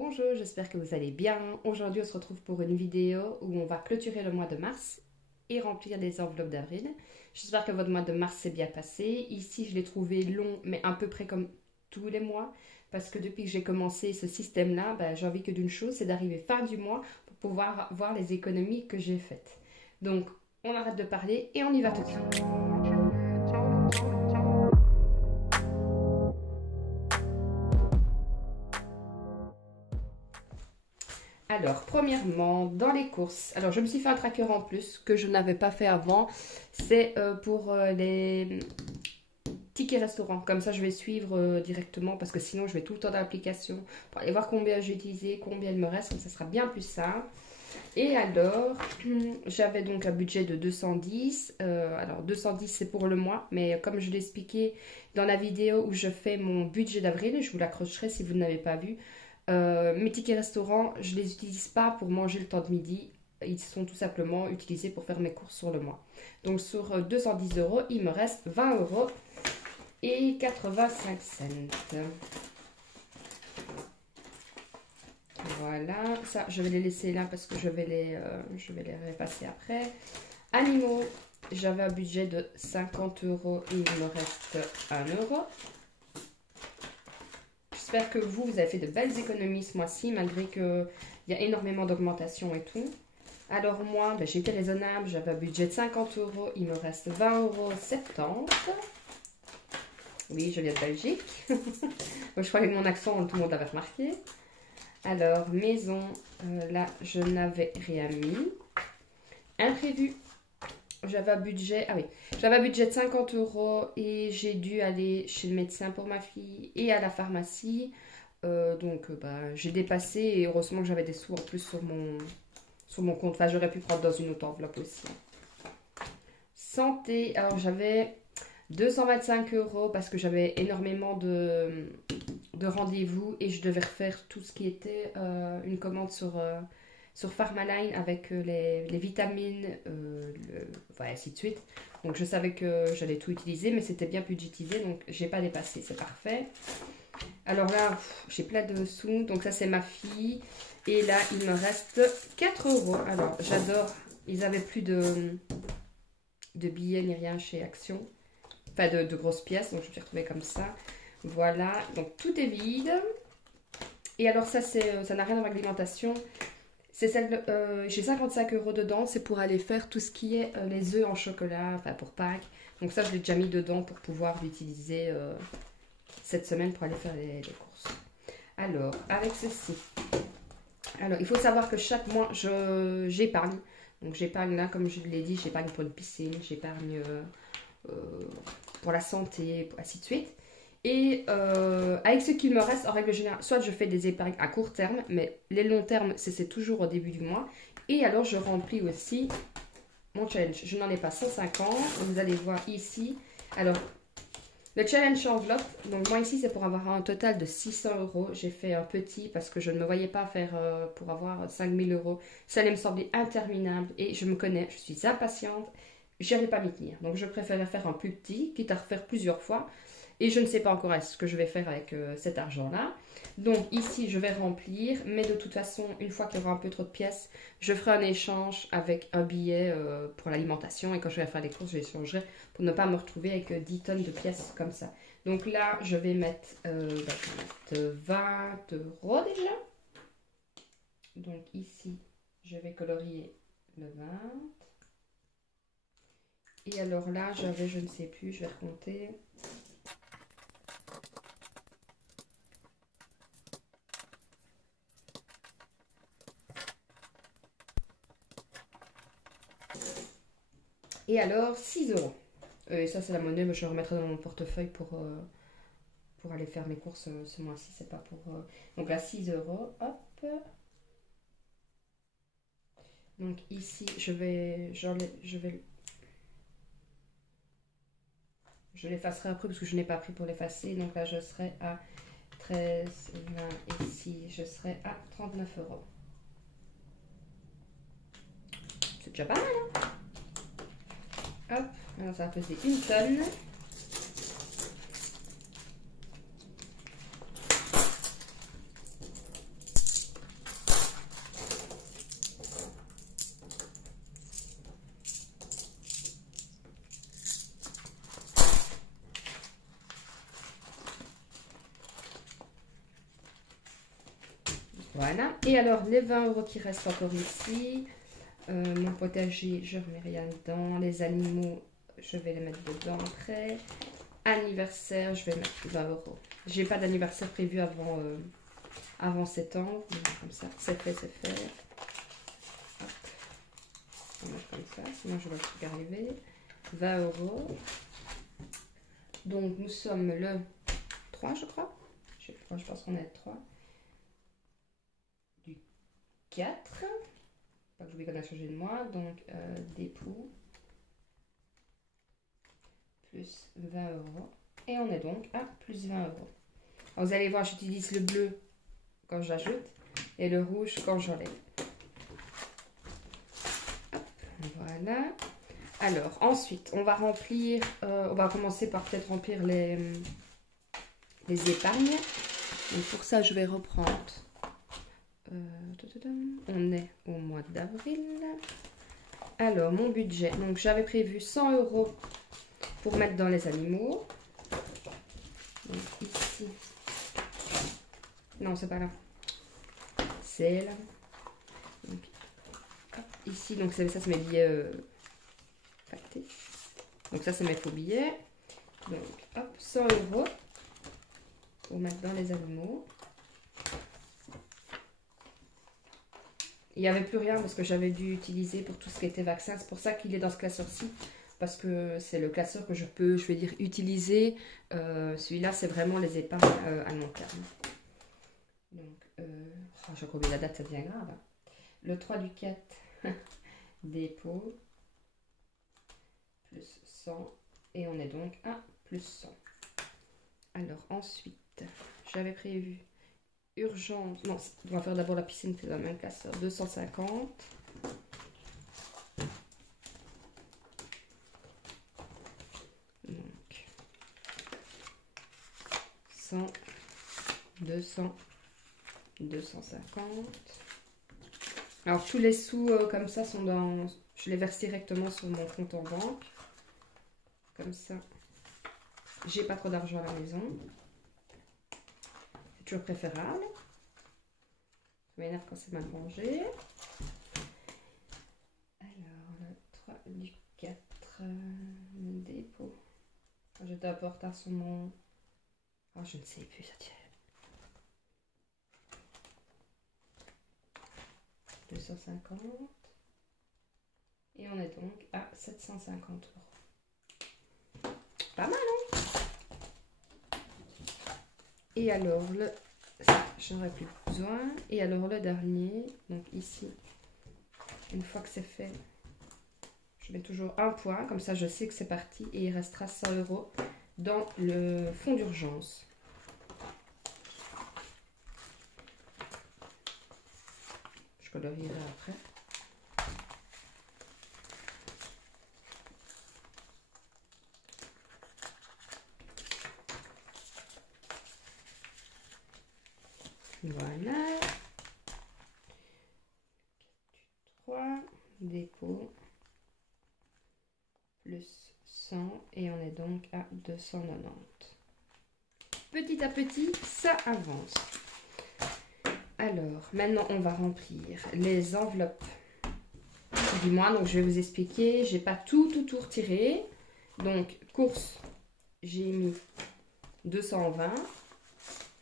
Bonjour, j'espère que vous allez bien. Aujourd'hui, on se retrouve pour une vidéo où on va clôturer le mois de mars et remplir les enveloppes d'avril. J'espère que votre mois de mars s'est bien passé. Ici, je l'ai trouvé long, mais à peu près comme tous les mois, parce que depuis que j'ai commencé ce système-là, j'ai envie que d'une chose, c'est d'arriver fin du mois pour pouvoir voir les économies que j'ai faites. Donc, on arrête de parler et on y va tout de suite. Alors, premièrement, dans les courses, alors je me suis fait un tracker en plus que je n'avais pas fait avant. C'est pour les tickets restaurants. Comme ça, je vais suivre directement parce que sinon, je vais tout le temps dans l'application pour aller voir combien j'ai utilisé, combien il me reste. Donc, ça sera bien plus simple. Et alors, j'avais donc un budget de 210. Alors, 210, c'est pour le mois. Mais comme je l'ai expliqué dans la vidéo où je fais mon budget d'avril, je vous l'accrocherai si vous ne l'avez pas vu. Mes tickets restaurants, je ne les utilise pas pour manger le temps de midi. Ils sont tout simplement utilisés pour faire mes courses sur le mois. Donc sur 210 €, il me reste 20 € et 85 cents. Voilà, ça je vais les laisser là parce que je vais les repasser après. Animaux, j'avais un budget de 50 € et il me reste 1 €. J'espère que vous avez fait de belles économies ce mois-ci, malgré qu'il y a énormément d'augmentation et tout. Alors moi, j'ai été raisonnable, j'avais un budget de 50 €, il me reste 20,70 €. Oui, je viens de Belgique. Je crois qu'avec mon accent, tout le monde l'avait remarqué. Alors, maison, là, je n'avais rien mis. Imprévu. J'avais un budget, j'avais un budget de 50 € et j'ai dû aller chez le médecin pour ma fille et à la pharmacie. J'ai dépassé et heureusement que j'avais des sous en plus sur mon compte. Enfin, j'aurais pu prendre dans une autre enveloppe aussi. Santé, alors j'avais 225 € parce que j'avais énormément de rendez-vous et je devais refaire tout ce qui était une commande sur Pharmaline avec les vitamines, ainsi de suite. Donc je savais que j'allais tout utiliser, mais c'était bien budgétisé, donc j'ai pas dépassé, c'est parfait. Alors là, j'ai plein de sous, donc ça c'est ma fille. Et là, il me reste 4 €. Alors j'adore, ils avaient plus de billets ni rien chez Action. Enfin de grosses pièces, donc je me suis retrouvée comme ça. Voilà, donc tout est vide. Et alors ça n'a rien à voir avec l'alimentation. C'est celle, j'ai 55 € dedans, c'est pour aller faire tout ce qui est les œufs en chocolat, enfin pour Pâques. Donc ça, je l'ai déjà mis dedans pour pouvoir l'utiliser cette semaine pour aller faire les courses. Alors, avec ceci. Alors, il faut savoir que chaque mois, j'épargne. Donc j'épargne là, comme je l'ai dit, j'épargne pour une piscine, j'épargne pour la santé, ainsi de suite. Et avec ce qu'il me reste, en règle générale, soit je fais des épargnes à court terme, mais les longs termes, c'est toujours au début du mois. Et alors, je remplis aussi mon challenge. Je n'en ai pas 150, vous allez voir ici. Alors, le challenge enveloppe, donc moi ici, c'est pour avoir un total de 600 €. J'ai fait un petit parce que je ne me voyais pas faire pour avoir 5000 €. Ça allait me sembler interminable et je me connais, je suis impatiente. Je n'allais pas m'y tenir. Donc, je préférais faire un plus petit, quitte à refaire plusieurs fois. Et je ne sais pas encore ce que je vais faire avec cet argent-là. Donc ici, je vais remplir. Mais de toute façon, une fois qu'il y aura un peu trop de pièces, je ferai un échange avec un billet pour l'alimentation. Et quand je vais faire les courses, je les échangerai pour ne pas me retrouver avec 10 tonnes de pièces comme ça. Donc là, je vais mettre 20 € déjà. Donc ici, je vais colorier le 20. Et alors là, j'avais, je ne sais plus, je vais recompter. Et alors, 6 €. Et ça, c'est la monnaie, mais je le remettrai dans mon portefeuille pour aller faire mes courses ce mois-ci. C'est pas pour. Donc là, 6 €. Hop. Donc ici, je l'effacerai après parce que je n'ai pas pris pour l'effacer. Donc là, je serai à 13, 20. Ici, je serai à 39 €. C'est déjà pas mal, hein? Hop, alors ça va peser 1 tonne. Voilà. Et alors, les 20 € qui restent encore ici. Mon potager, je ne remets rien dedans. Les animaux, je vais les mettre dedans après. Anniversaire, je vais mettre 20 €. J'ai pas d'anniversaire prévu avant septembre. Donc, comme ça, c'est fait, c'est fait. Hop. On va mettre comme ça, sinon je vais le truc arriver. 20 €. Donc, nous sommes le 3, je crois. Je pense qu'on est le 3. Du 4. Pas que j'oublie qu'on a changé de mois. Donc, dépôt. Plus 20 €. Et on est donc à plus 20 €. Alors, vous allez voir, j'utilise le bleu quand j'ajoute et le rouge quand j'enlève. Voilà. Alors, ensuite, on va remplir, on va commencer par peut-être remplir les épargnes. Donc, pour ça, je vais reprendre. On est au mois d'avril. Alors, mon budget. Donc, j'avais prévu 100 € pour mettre dans les animaux. Donc, ici. Non, c'est pas là. C'est là. Donc, hop, ici, donc ça, c'est mes billets pactés. Donc, ça, c'est mes faux billets. Donc, hop, 100 € pour mettre dans les animaux. Il n'y avait plus rien parce que j'avais dû utiliser pour tout ce qui était vaccin. C'est pour ça qu'il est dans ce classeur-ci. Parce que c'est le classeur que je vais dire, utiliser. Celui-là, c'est vraiment les épargnes à long terme. Donc, j'ai encore oublié la date, ça devient grave. Le 3 du 4, dépôt, plus 100. Et on est donc à plus 100. Alors, ensuite, j'avais prévu urgence. Non, on va faire d'abord la piscine, c'est dans le même classeur. 250. Donc, 100, 200, 250. Alors, tous les sous comme ça sont dans... Je les verse directement sur mon compte en banque. Comme ça, j'ai pas trop d'argent à la maison. C'est toujours préférable. Ça m'énerve quand c'est mal rangé. Alors, le 3 du 4, dépôt. J'étais un peu en retard sur mon... Oh, je ne sais plus, ça tient. 250. Et on est donc à 750 €. Pas mal, hein? Et alors, ça, j'en aurais plus besoin. Et alors, le dernier, donc ici, une fois que c'est fait, je mets toujours un point. Comme ça, je sais que c'est parti. Et il restera 100 € dans le fonds d'urgence. Je colorierai après. Voilà. 3, dépôt, plus 100 et on est donc à 290. Petit à petit, ça avance. Alors, maintenant, on va remplir les enveloppes du mois. Donc, je vais vous expliquer. J'ai pas tout retiré. Donc, course, j'ai mis 220,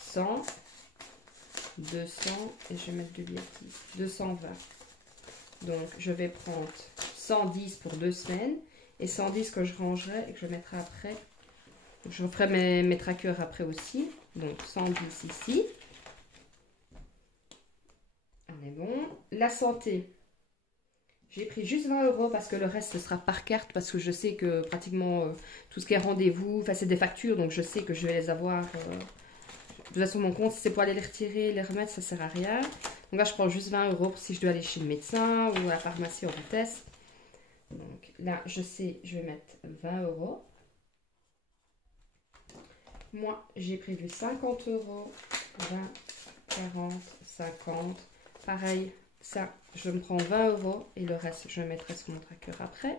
100, 200 et je vais mettre du billettis. 220. Donc, je vais prendre 110 pour 2 semaines et 110 que je rangerai et que je mettrai après. Donc, je referai mes trackers après aussi. Donc, 110 ici. On est bon. La santé, j'ai pris juste 20 € parce que le reste ce sera par carte parce que je sais que pratiquement tout ce qui est rendez-vous, enfin c'est des factures donc je sais que je vais les avoir de toute façon mon compte, si c'est pour aller les retirer, les remettre, ça sert à rien. Donc là je prends juste 20 € si je dois aller chez le médecin ou à la pharmacie en vitesse. Donc là je sais, je vais mettre 20 €. Moi j'ai prévu 50 €, 20, 40, 50. Pareil, ça, je me prends 20 € et le reste, je mettrai sur mon tracker après.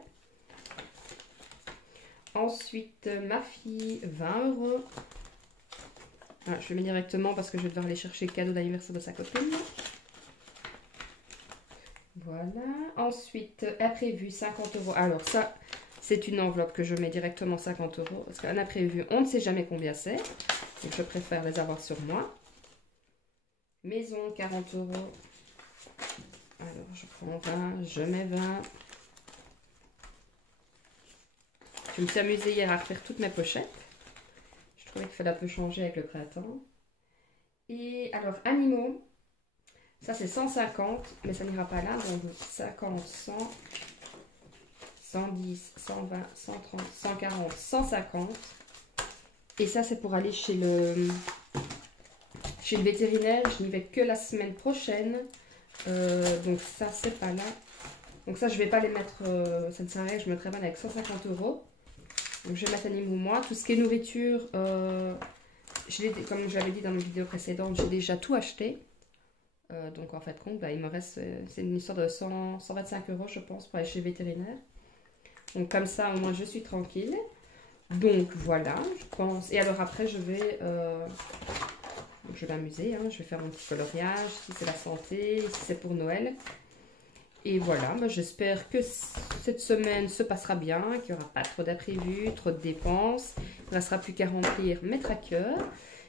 Ensuite, ma fille, 20 €. Ah, je le mets directement parce que je vais devoir aller chercher le cadeau d'anniversaire de sa copine. Voilà. Ensuite, imprévu, 50 €. Alors ça, c'est une enveloppe que je mets directement 50 €. Parce qu'un imprévu, on ne sait jamais combien c'est. Donc je préfère les avoir sur moi. Maison, 40 €. Alors je prends 20, je mets 20. Je me suis amusée hier à refaire toutes mes pochettes. Je trouvais qu'il fallait un peu changer avec le printemps. Et alors, animaux. Ça, c'est 150, mais ça n'ira pas là. Donc, 50, 100, 110, 120, 130, 140, 150. Et ça, c'est pour aller chez le vétérinaire. Je n'y vais que la semaine prochaine. Donc, ça, c'est pas là. Donc, ça, je vais pas les mettre. Ça ne sert à rien, je me mettrai pas avec 150 €. Donc, je vais mettre animaux, moi. Tout ce qui est nourriture, comme je l'avais dit dans mes vidéos précédentes, j'ai déjà tout acheté. Donc en fait compte, bah, il me reste, c'est une histoire de 125 € je pense pour aller chez le vétérinaire. Donc comme ça au moins je suis tranquille. Donc voilà, je pense. Et alors après je vais m'amuser, hein. Je vais faire mon petit coloriage, si c'est la santé, si c'est pour Noël. Et voilà, bah, j'espère que cette semaine se passera bien, qu'il n'y aura pas trop d'imprévus, trop de dépenses. Il ne restera plus qu'à remplir mes trackers.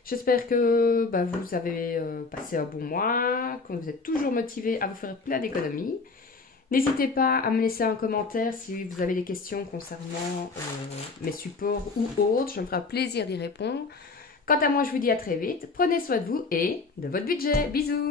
J'espère que bah, vous avez passé un bon mois, que vous êtes toujours motivé à vous faire plein d'économies. N'hésitez pas à me laisser un commentaire si vous avez des questions concernant mes supports ou autres. Je me ferai plaisir d'y répondre. Quant à moi, je vous dis à très vite. Prenez soin de vous et de votre budget. Bisous!